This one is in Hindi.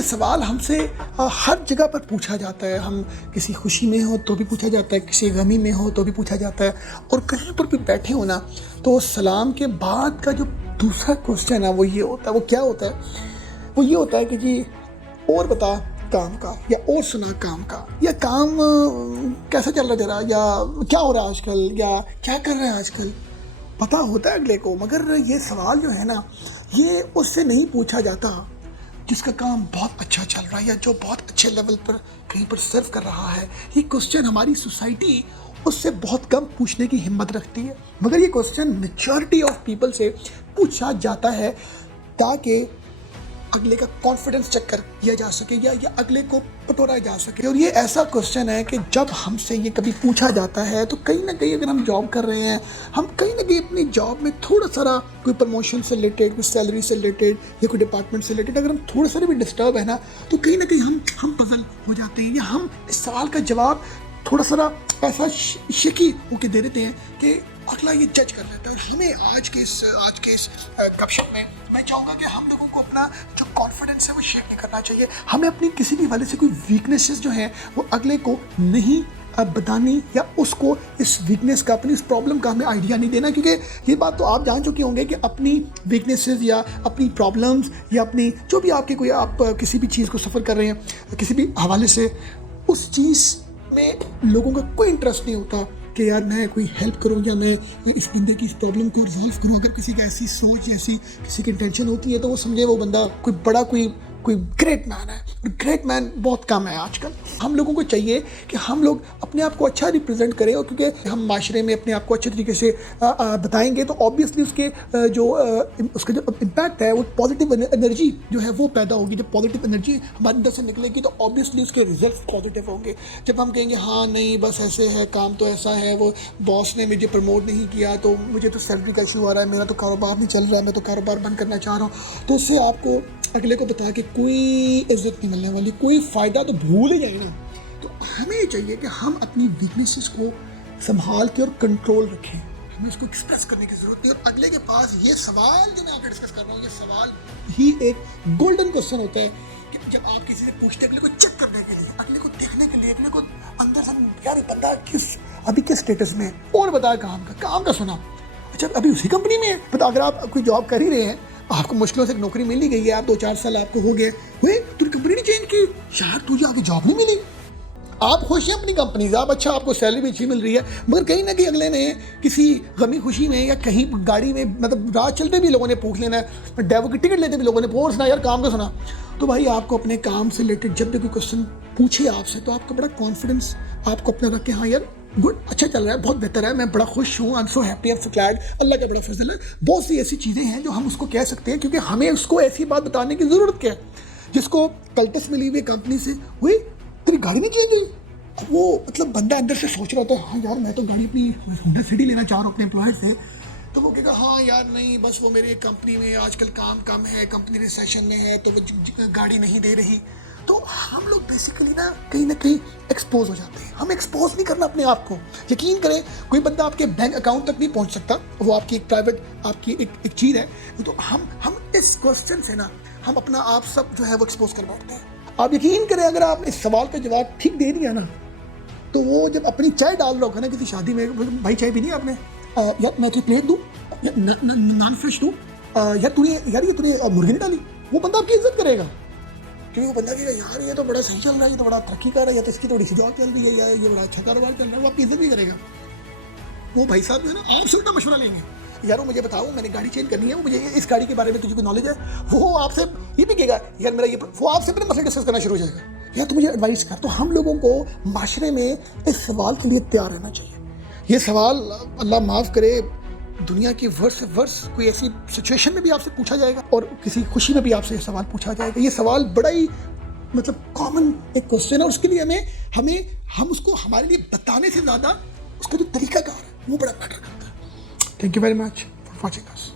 ये सवाल हमसे हर जगह पर पूछा जाता है। हम किसी खुशी में हो तो भी पूछा जाता है, किसी गमी में हो तो भी पूछा जाता है, और कहीं पर भी बैठे हो ना तो सलाम के बाद का जो दूसरा क्वेश्चन है वो ये होता है, वो क्या होता है, वो ये होता है कि जी और बता काम का, या और सुना काम का, या काम कैसा चल रहा तेरा, या क्या हो रहा है आजकल, या क्या कर रहे हैं आजकल। पता होता है अगले को, मगर ये सवाल जो है ना ये उससे नहीं पूछा जाता जिसका काम बहुत अच्छा चल रहा है या जो बहुत अच्छे लेवल पर कहीं पर सर्व कर रहा है। ये क्वेश्चन हमारी सोसाइटी उससे बहुत कम पूछने की हिम्मत रखती है, मगर ये क्वेश्चन मेजॉरिटी ऑफ पीपल से पूछा जाता है ताकि अगले का कॉन्फिडेंस चेक कर किया जा सके या अगले को पटोरा जा सके। और ये ऐसा क्वेश्चन है कि जब हमसे ये कभी पूछा जाता है तो कहीं ना कहीं अगर हम जॉब कर रहे हैं, हम कहीं ना कहीं अपनी जॉब में थोड़ा सा कोई प्रमोशन से रिलेटेड, कोई सैलरी से रिलेटेड या कोई डिपार्टमेंट से रिलेटेड अगर हम थोड़ा सा भी डिस्टर्ब है ना तो कहीं ना कहीं हम पजल हो जाते हैं, या हम इस सवाल का जवाब थोड़ा सा ऐसा शकी होके दे देते हैं कि अगला ये जज कर लेता है। और हमें आज के इस गपशप में मैं चाहूँगा कि हम लोगों को अपना जो कॉन्फिडेंस है वो शेयर नहीं करना चाहिए। हमें अपनी किसी भी वाले से कोई वीकनेसेस जो हैं वो अगले को नहीं बतानी, या उसको इस वीकनेस का, अपनी इस प्रॉब्लम का हमें आइडिया नहीं देना, क्योंकि ये बात तो आप जान चुके होंगे कि अपनी वीकनेसेस या अपनी प्रॉब्लम्स या अपनी जो भी आपके कोई आप किसी भी चीज़ को सफ़र कर रहे हैं किसी भी हवाले से, उस चीज़ में लोगों का कोई इंटरेस्ट नहीं होता कि यार मैं कोई हेल्प करूं या मैं इस बंदे की इस प्रॉब्लम को रिजॉल्व करूं। अगर किसी की ऐसी सोच, ऐसी किसी की इंटेंशन होती है तो वो समझे वो बंदा कोई बड़ा कोई ग्रेट मैन है। ग्रेट मैन बहुत कम है आजकल। हम लोगों को चाहिए कि हम लोग अपने आप को अच्छा रिप्रेजेंट करें, और क्योंकि हम माशरे में अपने आप को अच्छे तरीके से बताएंगे तो ऑब्वियसली उसका जो इम्पैक्ट है वो पॉजिटिव एनर्जी जो है वो पैदा होगी। जब पॉजिटिव एनर्जी हमारे अंदर से निकलेगी तो ऑब्वियसली उसके रिजल्ट पॉजिटिव होंगे। जब हम कहेंगे हाँ नहीं बस ऐसे है, काम तो ऐसा है, वो बॉस ने मुझे प्रमोट नहीं किया तो मुझे तो सैलरी का इशू आ रहा है, मेरा तो कारोबार नहीं चल रहा है, मैं तो कारोबार बंद करना चाह रहा हूँ, तो उससे आपको अगले को बता के कोई इज्जत नहीं मिलने वाली, कोई फ़ायदा तो भूल ही जाए ना। तो हमें चाहिए कि हम अपनी वीकनेसेस को संभाल के और कंट्रोल रखें, हमें उसको एक्सप्रेस करने की ज़रूरत नहीं। और अगले के पास ये सवाल जो मैं आपसे डिस्कस कर रहा हूँ, ये सवाल ही एक गोल्डन क्वेश्चन होता है कि जब आप किसी से पूछते हैं अगले को चेक करने के लिए, अगले को देखने के लिए, अगले को अंदर से यार बंदा अभी किस स्टेटस में, और बता काम का सुना, अच्छा अभी उसी कंपनी में है। बता अगर आप कोई जॉब कर ही रहे हैं, आपको मुश्किलों से एक नौकरी मिल ही गई है, आप 2-4 साल आपको हो गए, तूने कंपनी नहीं चेंज की, यार तुझे आगे जॉब नहीं मिली, आप खुश हैं अपनी कंपनी से, आप अच्छा आपको सैलरी भी अच्छी मिल रही है, मगर कहीं ना कहीं अगले ने किसी गमी खुशी में या कहीं गाड़ी में, मतलब रात चलते भी लोगों ने पूछ लेना है, डेवो की टिकट लेते भी लोगों ने पूछ सुना यार काम का सुना। तो भाई आपको अपने काम से रिलेटेड जब भी कोई क्वेश्चन पूछे आपसे तो आपका बड़ा कॉन्फिडेंस आपको अपना रख के हाँ यार गुड, अच्छा चल रहा है, बहुत बेहतर है, मैं बड़ा खुश हूँ, I am so happy, I am so glad, Allah का बड़ा फजल है। बहुत सी ऐसी चीज़ें हैं जो हम उसको कह सकते हैं, क्योंकि हमें उसको ऐसी बात बताने की ज़रूरत क्या है। जिसको कल्टस मिली हुई कंपनी से हुई तेरी गाड़ी नहीं चल गई, वो मतलब बंदा अंदर से सोच रहा था हाँ यार मैं तो गाड़ी अपनी होंडा सिटी लेना चाह रहा हूँ अपने एम्प्लॉयर से, तो वो कहेगा हाँ यार नहीं बस वो मेरी कंपनी में आजकल काम कम है, कंपनी रिसेशन में है तो वो गाड़ी नहीं दे रही। तो हम लोग बेसिकली ना कहीं एक्सपोज हो जाते हैं। हमें एक्सपोज नहीं करना अपने आप को। यकीन करें कोई बंदा आपके बैंक अकाउंट तक नहीं पहुंच सकता, वो आपकी एक प्राइवेट आपकी एक चीज़ है। तो हम इस क्वेश्चन से ना हम अपना आप सब जो है वो एक्सपोज कर बैठते हैं। आप यकीन करें अगर आपने इस सवाल का जवाब ठीक दे दिया ना तो वो जब अपनी चाय डाल रहा होगा ना किसी शादी में, भाई चाय पीनी है आपने, यार मैं तुझे प्लेट दूँ, नॉन फ्रेश दूँ, यार ये तूने मुर्गी नहीं डाली, वो बंदा आपकी इज्जत करेगा, क्योंकि वो बंदा कहेगा यार ये तो बड़ा सही चल रहा है, ये तो बड़ा तरक्की कर रहा है, या तो इसकी थोड़ी सी जॉब चल रही है, या ये बड़ा अच्छा कारोबार चल रहा है, वो आपकी इज्जत भी करेगा। वो भाई साहब जो है ना आपसे उल्टा मशवरा लेंगे, यार वो मुझे बताओ मैंने गाड़ी चेंज करनी है, वो मुझे इस गाड़ी के बारे में तुझे कोई नॉलेज है, वो आपसे ये भी कहेगा यार मेरा ये, वो आपसे अपने मसले डिस्कस करना शुरू हो जाएगा, यार तू मुझे एडवाइस कर। तो हम लोगों को माशरे में इस सवाल के लिए तैयार रहना चाहिए। ये सवाल अल्लाह माफ़ करे दुनिया की वर्ष से वर्ष कोई ऐसी सिचुएशन में भी आपसे पूछा जाएगा और किसी खुशी में भी आपसे ये सवाल पूछा जाएगा। ये सवाल बड़ा ही मतलब कॉमन एक क्वेश्चन है, और उसके लिए हम उसको हमारे लिए बताने से ज़्यादा उसका जो तरीकाकार है वो बड़ा मैटर करता है। Thank you very much for watching us.